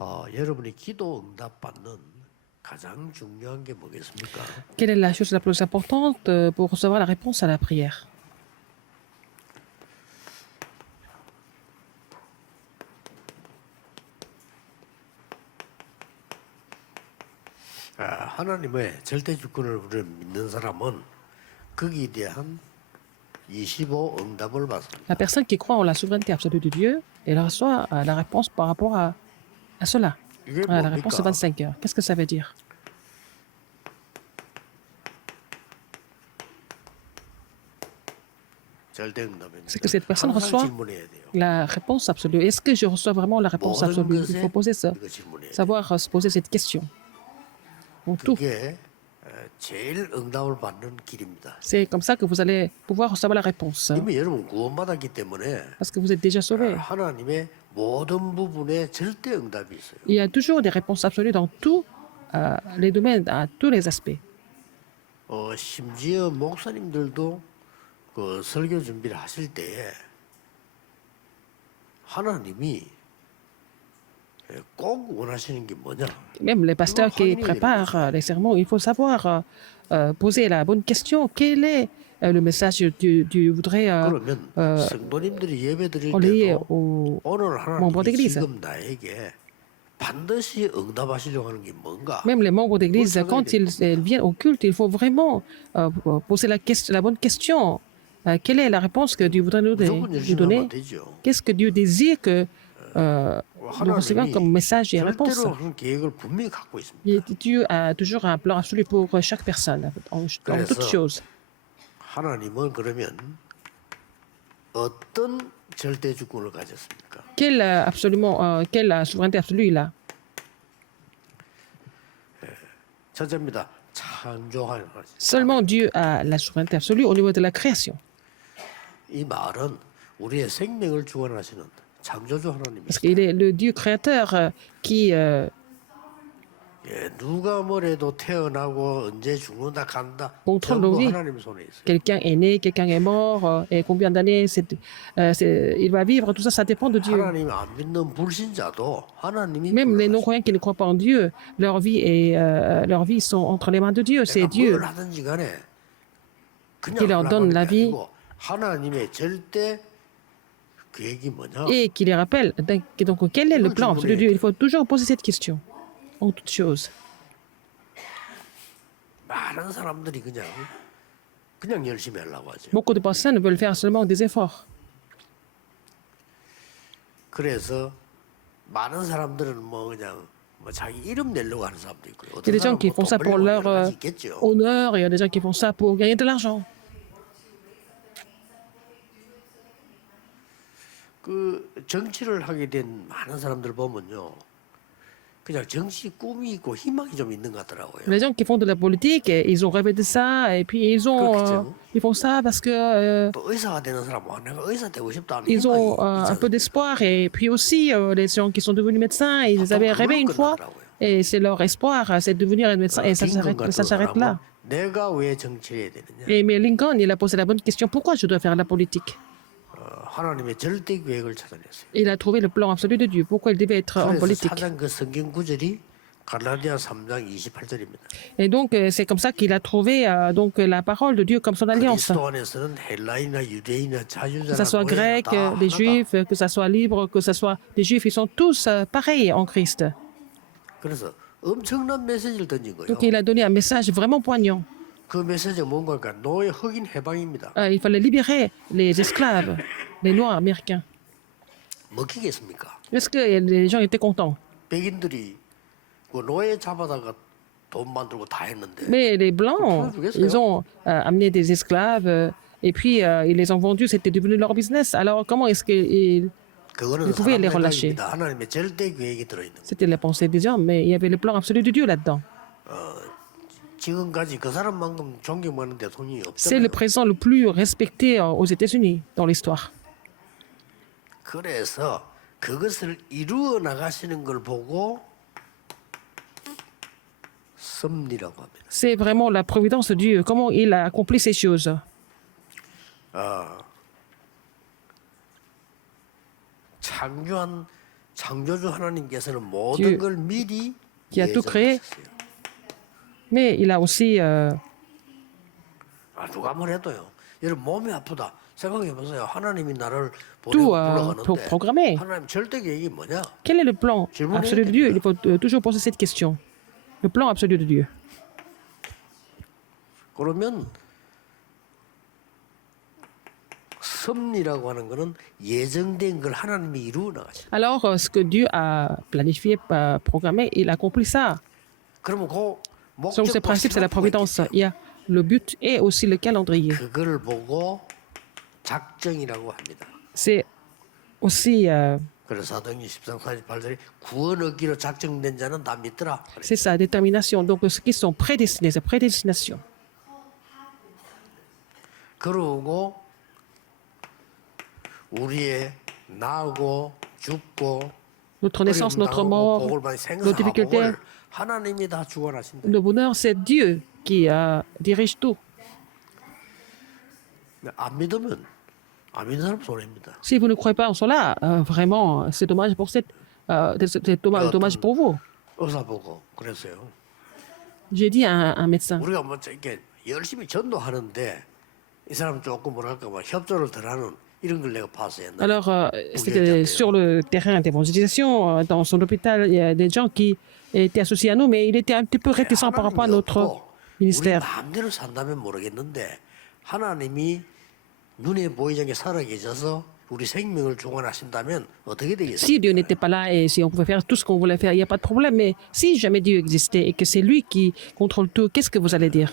여러분이 기도 응답 받는 가장 중요한 게 뭐겠습니까? Quelle est la chose la plus importante pour recevoir la réponse à la prière? 하나님의 절대 주권을 우리를 믿는 사람은 거기에 대한 25 응답을 받습니다. La personne qui croit en la souveraineté absolue de Dieu, elle reçoit la réponse par rapport à cela. 이게 La réponse de 뭡니까? 25 heures. Qu'est-ce que ça veut dire? 절대 응답입니다. C'est que cette personne 항상 reçoit 질문해야 돼요. la réponse absolue. Est-ce que je reçois vraiment la réponse 모든 absolue? Il 것에 faut poser ça, 이거 질문해야 돼요. savoir se poser cette question. En tout. 그게 제일 응답을 받는 길입니다. C'est comme ça que vous allez pouvoir recevoir la réponse. 이미 여러분 구원받았기 때문에 Parce que vous êtes déjà sauvés. 하나님의 모든 부분에 절대 응답이 있어요. Il y a toujours des réponses absolues dans tous les domaines, à tous les aspects. 심지어 목사님들도 그 설교 준비를 하실 때에 하나님이 꼭 원하시는 게 뭐냐? Même les pasteurs qui préparent les sermons, il faut savoir poser la bonne question. Quel est le message que Dieu voudrait 그러면 성도님들이 예배 드릴 relayer 때도 aux 오늘 membres 하나님이 d'église? 지금 나에게 반드시 응답하시려고 하는 게 뭔가? Même les membres d'église, quand ils viennent au culte, il faut vraiment poser la bonne question. Quelle est la réponse que Dieu voudrait nous 무조건 nous 열심히 donner? 하면 되죠. Qu'est-ce que Dieu désire que nous recevions comme message et réponse? 절대로 한 계획을 분명히 갖고 있습니다. Dieu a toujours un plan absolu pour chaque personne, dans toute chose. 하나님은 그러면 어떤 절대 주권을 가졌습니까? Quelle souveraineté absolue il a? 첫째입니다. 창조하는 하나님. Seulement Dieu a la souveraineté absolue au niveau de la création. 이 말은 우리의 생명을 주관하시는 창조주 하나님입니다. Parce qu'il est le Dieu créateur qui 누가 뭐래도 태어나고 언제 죽는다 간다 contrôle 전부 nos vies. 하나님 손에 있어요. Quelqu'un est né, quelqu'un est mort, et combien d'années il va vivre, tout ça, ça dépend de Dieu. 하나님 안 믿는 불신자도 하나님이 Même les 불러가시고 non-croyants qui ne croient pas en Dieu, leur vie sont entre les mains de Dieu. C'est Dieu 뭘 하든지 간에 그냥 qui leur donne 하라고 la 하는 게 vie 아니고 하나님의 절대 계획이 뭐냐? et qui les rappelle. Donc, quel est le plan absolu de Dieu? Il faut toujours poser cette question en toute chose. 많은 사람들이 그냥 열심히 하려고 하죠. Beaucoup de personnes veulent faire seulement des efforts. 그래서 많은 사람들은 뭐 그냥 뭐 자기 이름 내려고 하는 사람도 있고요. Il y a des gens qui font ça pour leur 있겠죠. honneur, et il y a des gens qui font ça pour gagner de l'argent. 그 정치를 하게 된 많은 사람들 보면요. 그냥 정치 꿈이 있고 희망이 좀 있는 것 같더라고요. Les gens qui font de la politique, ils ont rêvé de ça, et puis ils font ça parce que 또 의사가 되는 사람은 내가 의사 되고 싶다는 ils 희망이 ont un peu d'espoir. Et puis aussi, les gens qui sont devenus médecins, ils avaient rêvé une fois, et c'est leur espoir, c'est de devenir un médecin, et ça s'arrête là. 내가 왜 정치를 해야 되느냐? Mais Lincoln, il a posé la bonne question, pourquoi je dois faire la politique? 하나님의 절대 계획을 찾아냈어요. Il a trouvé le plan absolu de Dieu, pourquoi il devait être en 그래서 politique. 사장 그 성경 구절이 갈라디아 3장 28절입니다. Et donc, c'est comme ça qu'il a trouvé donc, la parole de Dieu comme son alliance. 그리스도 안에서는 헬라인이나 유대인이나 Que ça 자유자나 soit grec, 다 des 하나다. juifs, que ça soit libre, que ça soit des juifs, ils sont tous pareils en Christ. 그래서 엄청난 메시지를 던진 거예요. Donc, il a donné un message vraiment poignant. 그 메시지가 뭔가 노예 흑인 해방입니다. Il fallait libérer les esclaves, les Noirs américains. 먹히겠습니까? Est-ce que les gens étaient contents? 백인들이 그 노예 잡아다가 돈 만들고 다 했는데 Mais les Blancs, ils ont amené des esclaves et puis ils les ont vendus, c'était devenu leur business. Alors, comment est-ce qu'ils 그거는 Vous pouvez les 사람 relâcher. 생각입니다. 하나님의 절대 계획이 들어있는 거예요. C'était la pensée des hommes, mais il y avait le plan absolu de Dieu là-dedans. 지금까지 그 사람만큼 존경받는 대통령이 C'est le 없잖아요. président le plus respecté aux États-Unis dans l'histoire. 그래서 그것을 이루어 나가시는 걸 보고 섭리라고 합니다. C'est vraiment la providence de Dieu, comment il a accompli ces choses. 창조한 창조주 하나님께서는 모든 Dieu 걸 미리 qui a tout créé, 예정하셨어요. mais il a aussi 누가 뭐래도요. 여러분 몸이 아프다. 생각해 보세요. 하나님이 나를 tout 보내고 불러가는데 programmé. 하나님 절대 계획이 뭐냐? Quel est le plan absolu de Dieu? Il faut toujours poser cette question. Le plan absolu de Dieu. 그러면 섭리라고 하는 거는 예정된 걸 하나님이 이루어 나가죠. Alors, ce que Dieu a planifié, programmé, il accomplit ça. 그러면 그 Selon ces principes, c'est la providence. Il y a le but et aussi le calendrier. 그걸 보고 작정이라고 합니다. C'est aussi, 그래서 사도행전 13, 48절에 구원 얻기로 작정된 자는 다 믿더라. c'est sa détermination. Donc, ceux qui sont prédestinés, c'est prédestination. 그러고 우리의 나고 죽고 Notre naissance, notre mort, nos difficultés, 하나님이 다 주관하신다. le bonheur, c'est Dieu qui dirige tout. 안 믿으면 안 믿는 사람 손해입니다. Si vous ne croyez pas en cela, vraiment, c'est dommage pour c'est dommage pour vous. 의사 보고 그랬어요. J'ai dit à un médecin. 우리가 뭐 이렇게 열심히 전도하는데 이 사람 조금 뭐랄까 뭐 협조를 덜하는 이런 걸 내가 봤어요. 옛날에. Alors, c'était sur le terrain d'évangélisation, dans son hôpital, il y a des gens qui étaient associés à nous, mais il était un petit peu réticent par rapport à notre 우리 ministère. 마음대로 산다면 모르겠는데 하나님이 눈에 보이지 않게 살아계셔서 우리 생명을 주관하신다면 어떻게 되겠어요? Si Dieu n'était pas là et si on pouvait faire tout ce qu'on voulait faire, il n'y a pas de problème. Mais si jamais Dieu existait et que c'est lui qui contrôle tout, qu'est-ce que vous allez dire?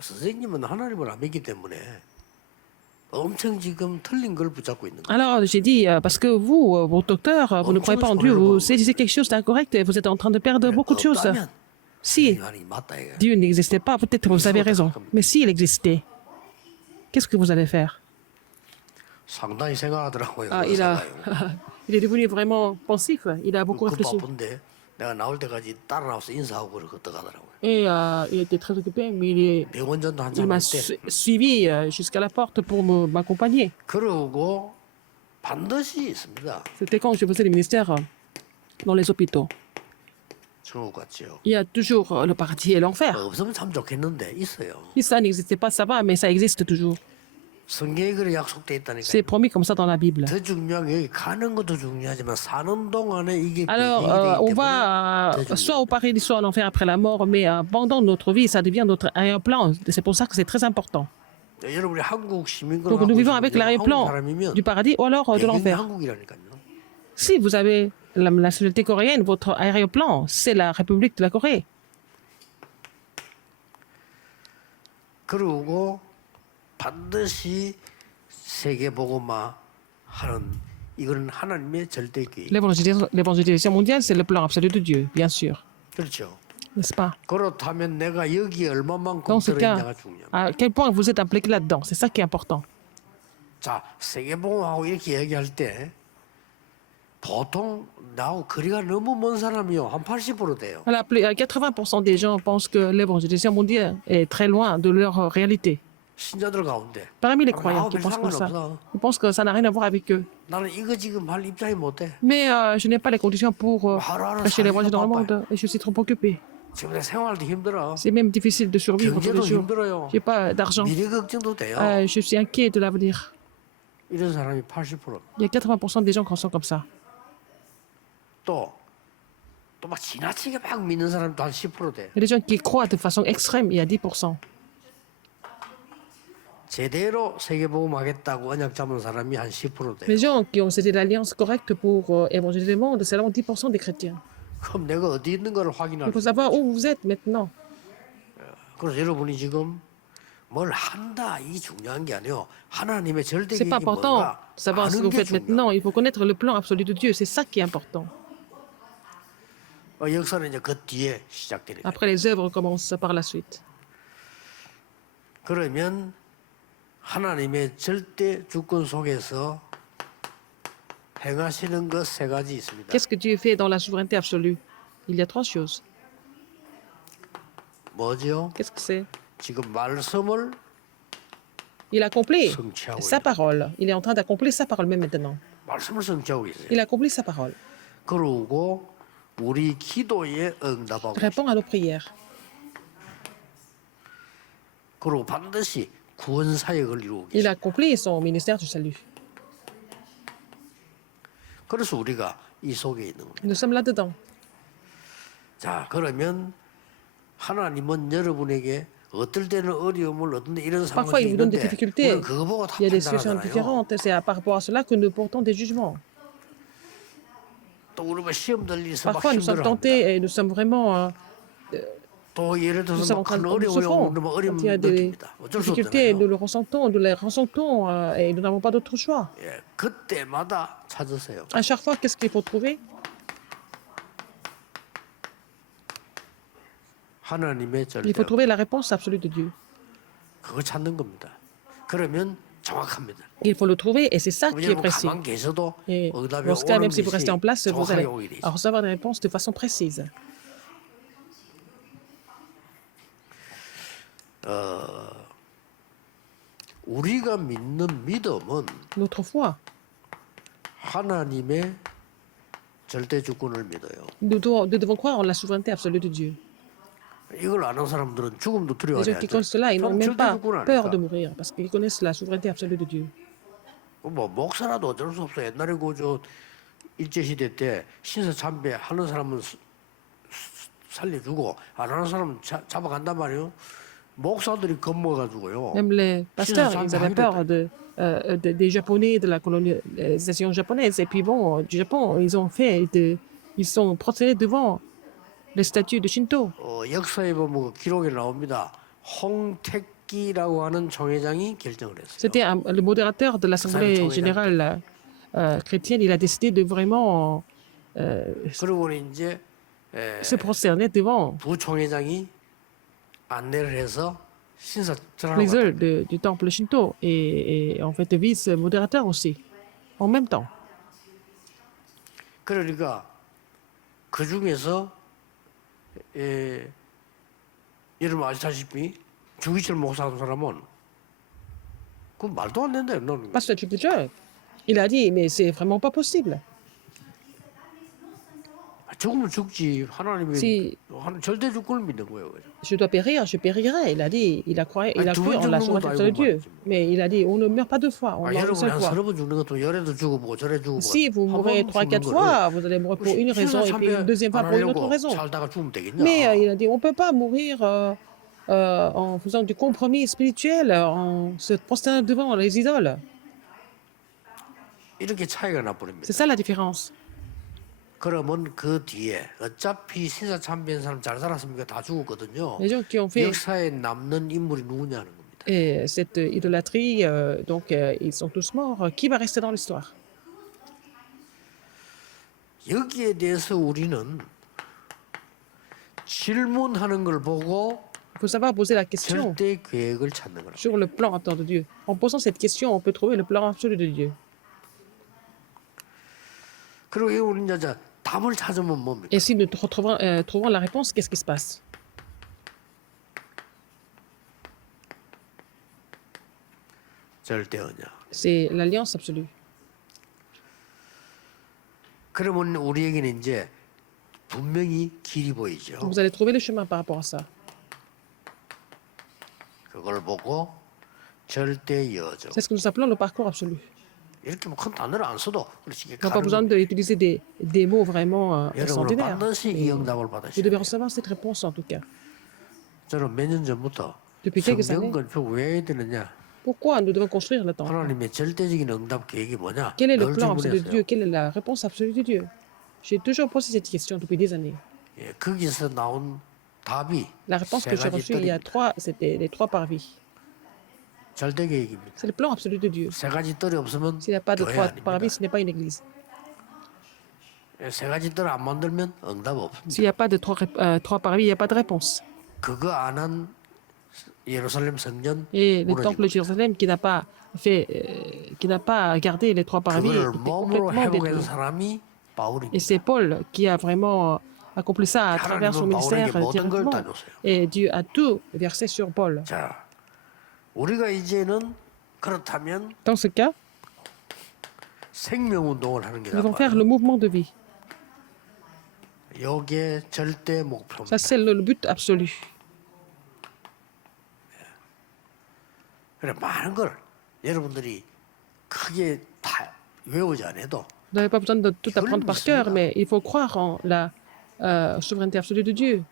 선생님은 하나님을 안 믿기 때문에 엄청 지금 틀린 걸 붙잡고 있는 거예요. Alors, j'ai dit, parce que vous, vos docteurs, vous ne croyez pas en Dieu, vous saisissez quelque chose d'incorrect et vous êtes en train de perdre beaucoup de choses. 없다면 Si 하나님 맞다 이거. Dieu n'existait pas, peut-être vous avez raison. Mais s'il existait, qu'est-ce que vous allez faire? 상당히 생각하더라고요. Ah, il est devenu vraiment pensif. Il a beaucoup 그 réfléchi. 바쁜데 내가 나올 때까지 따라 나와서 인사하고 그러고 떠가더라고요. Et il était très occupé, mais 병원전도 il 한참 m'a 할때 suivi jusqu'à la porte pour m'accompagner. 그러고 반드시 있습니다. C'était quand je faisais le ministère dans les hôpitaux. 천국 같지요. Il y a toujours le paradis et l'enfer. 없으면 참 좋겠는데 있어요. Si ça n'existait pas, ça va, mais ça existe toujours. 성경에 그래 약속돼 있다니까. C'est promis comme ça dans la Bible. 더 중요한 게 여기 가는 것도 중요하지만 사는 동안에 이게 Alors, on va soit au paradis, soit en enfer après la mort, mais pendant notre vie, ça devient notre arrière-plan. C'est pour ça que c'est très important. 여러분이 한국 시민권 Donc, nous vivons avec l'arrière-plan du paradis ou alors de 배경이 l'enfer. 한국이라니까요. Si vous avez la nationalité coréenne, votre arrière-plan, c'est la République de la Corée. 그리고 반드시 세계복음화 하는 이건 하나님의 절대 계획. L'évangélisation mondiale, c'est le plan absolu de Dieu, bien sûr. 그렇죠. N'est-ce pas? 그렇다면 내가 여기에 얼마만큼 Dans ce cas, 들어있냐가 중요합니다. à quel point vous êtes impliqué là-dedans, c'est ça qui est important. 자, 세계복음하고 이렇게 얘기할 때 보통 나하고 거리가 너무 먼 사람이요. 한 80% 돼요. Voilà, 80% des gens pensent que l'évangélisation mondiale est très loin de leur réalité. 신자들 가운데. Parmi les 나하고 croyants qui 별 pensent comme ça, 상관없어. ils pensent que ça n'a rien à voir avec eux. 나는 이거 지금 할 입장이 못 돼. Mais je n'ai pas les conditions pour prêcher l'évangile dans le monde et je suis trop occupé. 지금 내 생활도 힘들어. C'est même difficile de survivre tous les 경제도 jours. 힘들어요. J'ai pas d'argent. 미래 걱정도 돼요. Je suis inquiet de l'avenir. 이런 사람이 80%. Il y a 80% des gens qui sont comme ça. 또 막 지나치게 막 믿는 사람도 한 10% 돼. Il y a des gens qui croient de façon extrême, il y a 10%. 제대로 세계복음 하겠다고 언약 잡은 사람이 한 10% 돼. Les gens qui ont cédé l'alliance correcte pour évangéliser le monde, c'est seulement 10% des chrétiens. 그럼 내가 어디 있는 걸 Il 확인할 faut 수 savoir où vous êtes maintenant. 그래서 여러분이 지금 뭘 한다 이게 중요한 게 아니에요. 하나님의 절대 C'est pas 계획이 important 뭔가 de savoir ce que 아는 vous 게 faites 중요해요. maintenant. Il faut connaître le plan absolu de Dieu. C'est ça qui est important. 역사는 이제 그 뒤에 시작되니까. Après, les œuvres commencent par la suite. 그러면 하나님의 절대 주권 속에서 행하시는 것 세 가지 있습니다. Qu'est-ce que Dieu fait dans la souveraineté absolue? Il y a 3 choses. 뭐지요? Qu'est-ce que c'est? 지금 말씀을 Il accomplit 성취하고 sa 있는 parole. Il est en train d'accomplir sa parole même maintenant. 말씀을 성취하고 있어요. Il accomplit sa parole. 그러고 우리 기도에 응답하고 Répond à nos prières. 그리고 반드시 구원 사역을 이루고 Il 계십니다. accomplit son ministère du salut. 그래서 우리가 이 속에 있는 겁니다. Nous sommes là-dedans. 자, 그러면 하나님은 여러분에게 어떨 때는 어려움을 어떤 때 이런 Parfois, 상황이 il vous donne des 있는데 difficultés. 우리는 그거 보고 다 Il y a des situations 판단하잖아요. différentes. C'est par rapport à cela que nous portons des jugements. 또 우리가 시험 들리서 막 Parfois, nous sommes 힘들어합니다. tentés et nous sommes vraiment 또 예를 nous 들어서 sommes en 큰 train de nous 어려움이 souffrons. 오면 Quand 어려움 il y a des 느낍니다. 어쩔 수 difficultés, nous 없잖아요. les ressentons et nous n'avons pas d'autre choix. 예, 그때마다 찾으세요. À chaque fois, qu'est-ce qu'il faut trouver? 하나님의 Il faut 절대 trouver la réponse absolue de Dieu. 그거 찾는 겁니다. 그러면 정확합니다. Il faut le trouver et c'est ça qui est 왜냐하면 précis. 가만 계셔도 Et 응답이 dans ce cas, 오는 même si vous restez en place, vous 정확하게 allez 오게 되죠. recevoir des réponses de façon précise. 우리가 믿는 믿음은 Notre foi, 하나님의 절대 주권을 믿어요. nous devons croire en la souveraineté absolue de Dieu. 이걸 아는 사람들은 죽음도 Les 두려워하지 gens qui 않죠. connaissent cela, ils n'ont 전 même 절대 pas 주권 peur de 아니까. mourir parce qu'ils connaissent la souveraineté absolue de Dieu. 뭐 목사라도 어쩔 수 없어. 옛날에 그저 일제 시대 때 신사 참배 하는 사람은 살려주고 안 하는 사람은 잡아간단 말이에요. 목사들이 겁먹어가지고요. Même les pasteurs, ils avaient peur des Japonais, de la colonisation japonaise. Et puis bon, du Japon, ils sont procédés devant les statues de Shinto. 역사에 보면 그 기록에 나옵니다. 홍택기라고 하는 총회장이 결정을 했어요. C'était le modérateur de l'Assemblée générale chrétienne. Il a décidé de vraiment 그리고 이제 se prosterner devant 두 총회장이 안내를 해서 신사 전하고 les œuvres du temple Shinto et en fait vice-modérateur aussi, en même temps. 그러니까 그 중에서 여러분 아시다시피 주기철 목사 한 사람은 그 말도 안 된다. 너는 Pasteur Chupucha, il a dit, mais c'est vraiment pas possible. 죽으면 죽지 하나님이 Si 절대 주권을 믿는 거예요. 그죠? je dois périr, je périrai. Il a dit, il a cru en la souveraineté absolue de Dieu. Mais il a dit, on ne meurt pas deux fois, on meurt une 여러분 seule 한 fois. 서너 번 죽는 것도 열에도 죽어보고 저래 죽어보고 Si vous 한 mourrez 번 3-4 죽는 fois, vous allez mourir pour une raison et puis une deuxième fois pour une autre raison. 살다가 죽으면 되겠냐? Mais il a dit, on ne peut pas mourir en faisant du compromis spirituel, en se prosternant devant les idoles. 이렇게 차이가 나버립니다. C'est ça la différence. 그러면 그 뒤에 어차피 신사 참배한 사람 잘 살았습니까? 다 죽었거든요. Les gens qui ont fait 역사에 남는 인물이 누구냐는 겁니다. cette idolâtrie, donc ils sont tous morts. Qui va rester dans l'histoire? 여기에 대해서 우리는 질문하는 걸 보고 Il faut savoir poser la question 절대 계획을 찾는 거라. sur le plan absolu de Dieu. En posant cette question, on peut trouver le plan absolu de Dieu. 그리고 우리 이제 답을 찾으면 뭡니까? Et si nous trouvons la réponse, qu'est-ce qui se passe? 절대 언약. C'est l'alliance absolue. 그러면 우리에게는 이제 분명히 길이 보이죠. Donc vous allez trouver le chemin par rapport à ça. 그걸 보고 절대 여정. C'est ce que nous appelons le parcours absolu. 이렇게 뭐 큰 단어를 안 써도 그렇지. On n'a pas besoin d'utiliser des mots vraiment 여러분은 extraordinaires. 반드시 이 응답을 Vous 받으셔야 devez 돼요. recevoir cette réponse en tout cas. 저는 몇 년 전부터 Depuis quelques 성경 années. 건축 왜 해야 되느냐? Pourquoi nous devons construire le temple? 하나님의 절대적인 응답 계획이 뭐냐? Quel est le 늘 plan absolu de 질문했어요. Dieu? Quelle est la réponse absolue de Dieu? J'ai toujours posé cette question depuis des années. 예, 거기서 나온 답이 La réponse 세 que j'ai 가지 reçue, il y a 뜰입니다. c'était les trois parvis. 절대 계획입니다. C'est le plan absolu de Dieu. 세 가지 뜰이 없으면 S'il n'y a pas de 교회 trois 아닙니다. parvis, ce n'est pas une église. 예, 세 가지 뜰을 안 만들면 응답 없습니다. S'il n'y a pas de trois parvis, il n'y a pas de réponse. 그거 안 한 예루살렘 성전 Et le 무너지고 temple de Jérusalem qui n'a pas gardé les trois parvis 그거를 était 몸으로 complètement 회복한 détruit. 사람이 Et 바울입니다. c'est Paul qui a vraiment accompli ça à travers son 하나님은 ministère 바울에게 모든 걸 directement. 다 줬어요. Et Dieu a tout versé sur Paul. 자, 우리가 이제는 그렇다면 Dans ce cas, 생명 운동을 하는 게 Ils vont faire le mouvement de vie. 이게 절대 목표입니다. Ça, c'est le but absolu. 그래 많은 걸 여러분들이 크게 다 외우지 않아도 Vous n'avez pas besoin de tout apprendre par cœur, mais il faut croire en la souveraineté absolue de Dieu.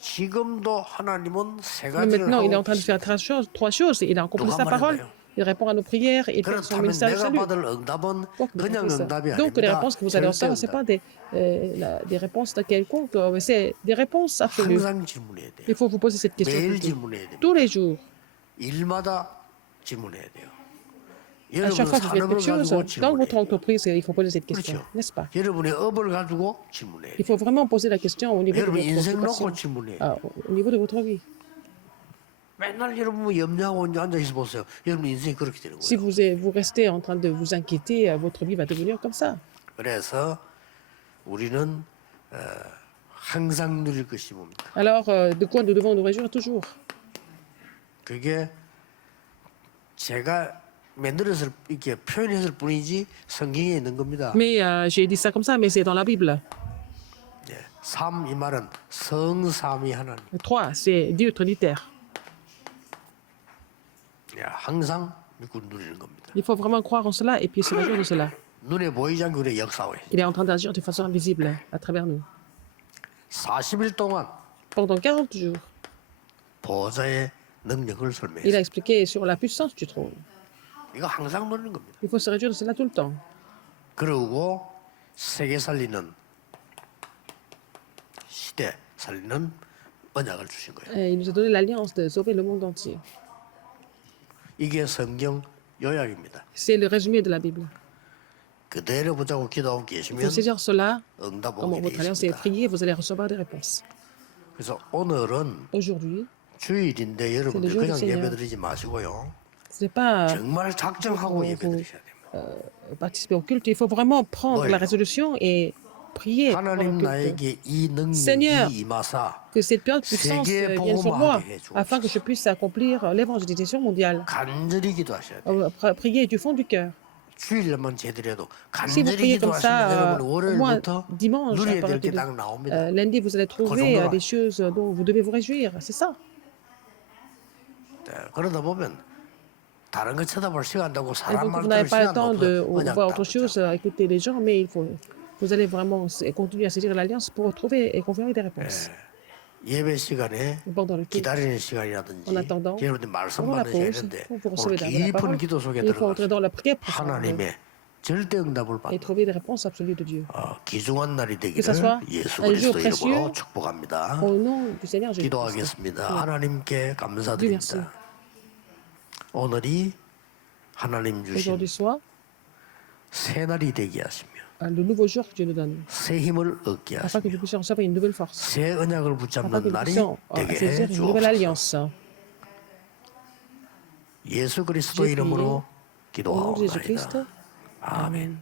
지금도 하나님은 세 Mais 가지를 maintenant, il est en 하고 train de faire trois choses. Il a accompli sa parole, il répond à nos prières, il fait son 그렇다면 ministère de 내가 salut. 받을 응답은 Donc, 그냥 응답이 donc, les 아닙니다. réponses que vous allez 절대 recevoir, ce n'est pas 응답. des réponses de quelconque, mais c'est des réponses absolues. 항상 질문해야 돼요. Il faut vous poser cette question 매일 tout le temps. 질문해야 됩니다. Tous les jours. 일마다 질문해야 돼요. À chaque 여러분 fois que vous faites 산업을 quelque chose, 가지고 dans votre 질문해요. entreprise, il faut poser cette question, 그렇죠. n'est-ce pas? 여러분의 업을 가지고 질문해요. Il faut vraiment poser la question au niveau de 여러분 votre 인생 occupation, 놓고 질문해요. au niveau de votre vie. 맨날 여러분 뭐 염려하고 앉아 있어 보세요. 여러분 인생이 그렇게 되는 Si 거예요. vous restez en train de vous inquiéter, votre vie va devenir comme ça. 그래서 우리는 항상 누릴 것이 뭡니까? Alors, de quoi nous devons nous réjouir toujours? 그게 제가 만들어서 이렇게 표현했을 뿐이지 성경에 있는 겁니다. Mais j'ai dit ça comme ça, mais c'est dans la Bible. 예, 삼 이 말은 성삼위 하나님. 3, c'est Dieu trinitaire. 예, 항상 믿고 누리는 겁니다. Il faut vraiment croire en cela et puis se réjouir de cela. 눈에 보이지 않게 우리 역사해. Il est en train d'agir de façon invisible à travers nous. 40일 동안 Pendant 40 jours, 보좌의 능력을 il 설명했어요. a expliqué sur la puissance du trône. 이거 항상 누리는 겁니다. Il faut se réjouir de cela tout le temps. 그리고 세계 살리는 시대 살리는 언약을 주신 거예요. Et il nous a donné l'alliance de sauver le monde entier. 이게 성경 요약입니다. C'est le résumé de la Bible. 그대로 붙잡고 기도하고 Il 계시면 faut saisir cela. 응답 Comme 오게 돼 votre alliance est 있습니다. priée, vous allez recevoir des réponses. 그래서 오늘은 Aujourd'hui, 주일인데 여러분들 jour du 그냥 Seigneur. 예배드리지 마시고요. ce n'est pas 정말 작정하고 예배드리셔야 됩니다. participer au culte, il faut vraiment prendre la résolution et prier pour le 하나님 culte. 나에게 이 Seigneur, 능력이 임하사 Que cette période de puissance 세계 vienne sur moi, 복음화하게 해주옵소서. afin que je puisse accomplir l'évangélisation mondiale. 간절히 기도하셔야 돼요. Prier du fond du cœur. 주일날만 제대로도 Si vous 간절히 priez comme 기도하시면 ça, 여러분 au moins 월요일부터 dimanche, à 누려야 partir 될 게 de 딱 나옵니다. lundi, vous allez trouver des choses dont vous devez vous réjouir. C'est ça. 네, 그러다 보면 다른 거 쳐다볼 시간도 없고 Et 사람 donc, 말 vous n'avez 들을 pas le 시간도 temps de 없어요. voir autre chose, écouter les gens, mais vous allez vraiment continuer à saisir l'alliance pour trouver et confirmer des réponses. 예배 시간에 Pendant le culte, 기다리는 시간이라든지 en attendant, 여러분들 말씀 pendant la 받으셔야 pause, 되는데 vous 오늘 recevez la 깊은 parole. 기도 속에 Il faut entrer 들어가서 dans la prière profonde 하나님의 절대 응답을 et 받는 trouver des réponses absolues de Dieu. 귀중한 날이 Que ça soit 되기를 예수 un jour 그리스도 précieux. 이름으로 축복합니다. Au nom du Seigneur Jésus-Christ. 기도하겠습니다. 하나님께 Dieu merci. 감사드립니다. 오늘이 하나님 주신 Aujourd'hui soir, 새 날이 되게 하시며 le nouveau jour que Dieu nous donne, 새 힘을 얻게 afin que 하시며 nous puissions recevoir une nouvelle force, 새 언약을 afin que 붙잡는 nous 날이 puissions 되게 해 saisir une nouvelle 주옵소서. alliance. 예수 그리스도 J'ai prié 이름으로 Au nom de 기도하옵나이다. Jésus-Christ. 아멘.